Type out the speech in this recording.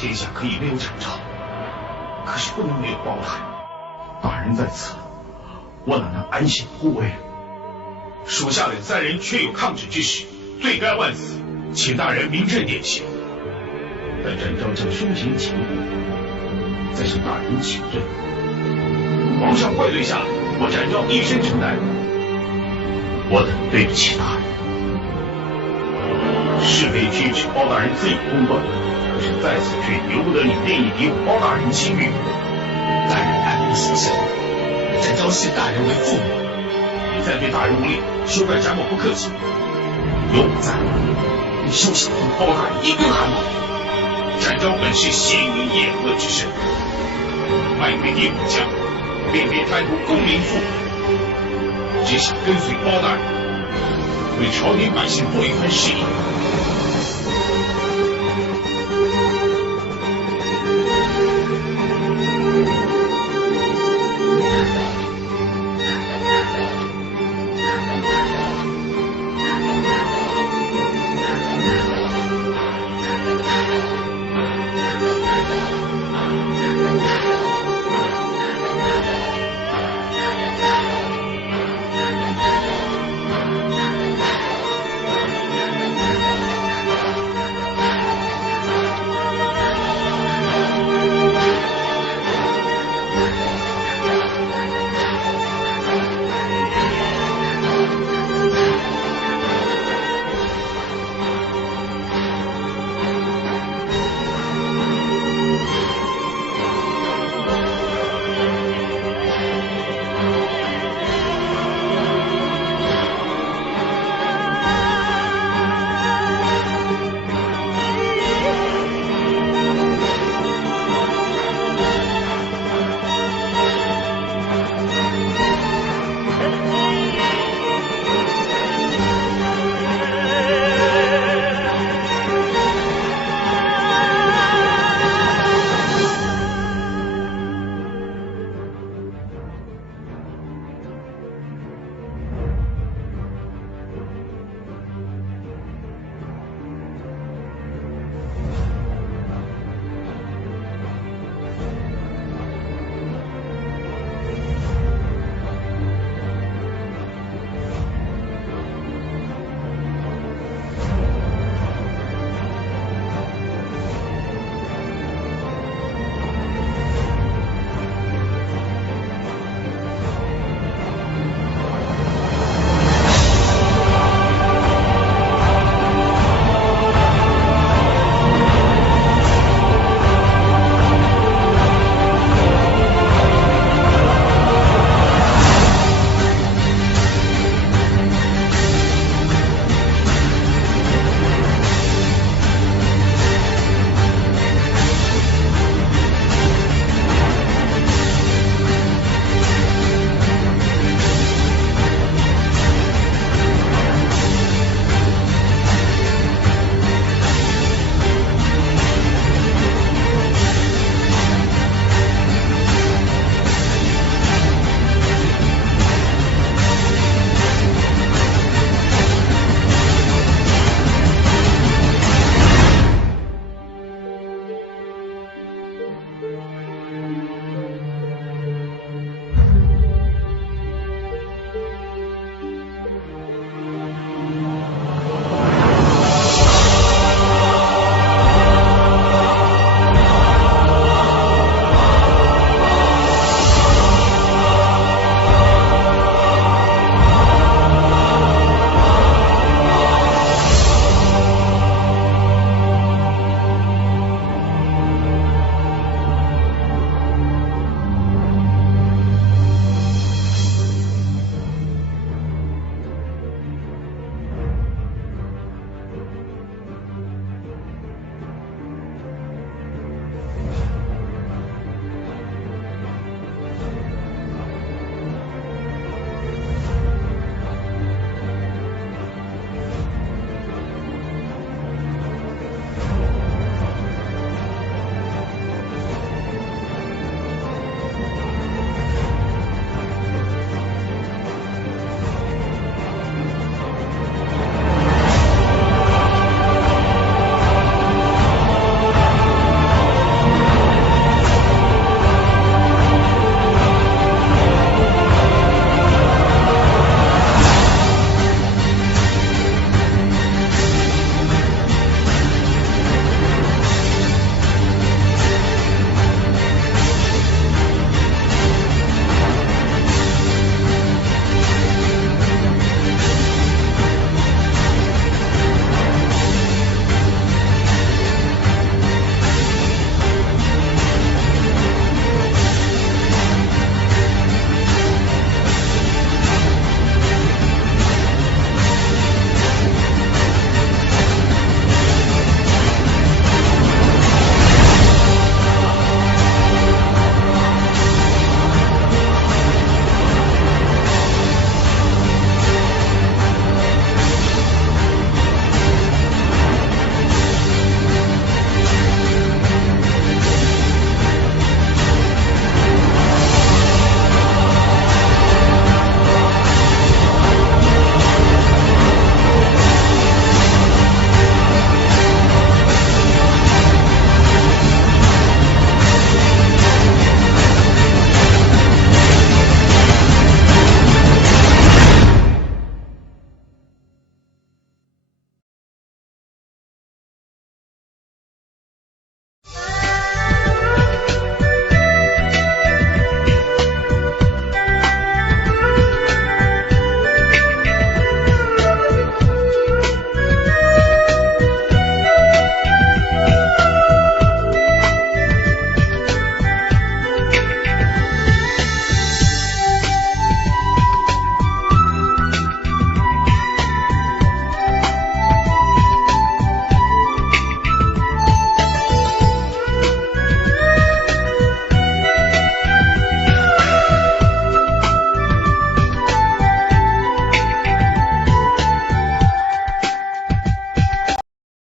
天下可以没有展昭，可是不能没有包大人。大人在此，我哪能安心护卫？属下等3人确有抗旨之实，罪该万死，请大人明正典刑。但展昭将生平情故，再向大人请罪。皇上怪罪下来，我展昭一身承担。我等对不起大人。是非曲直，包大人自有公断。可是在此却由不得你任意诋毁包大人清誉。大人爱护属下，展昭视大人为父母。你再对大人无礼，休怪展某不客气。有我在，你休想同包大人一根汗毛。展昭本是贤明野恶之身，卖鬼地武将，偏偏贪图功名富贵，只想跟随包大人，为朝廷百姓做一番事业。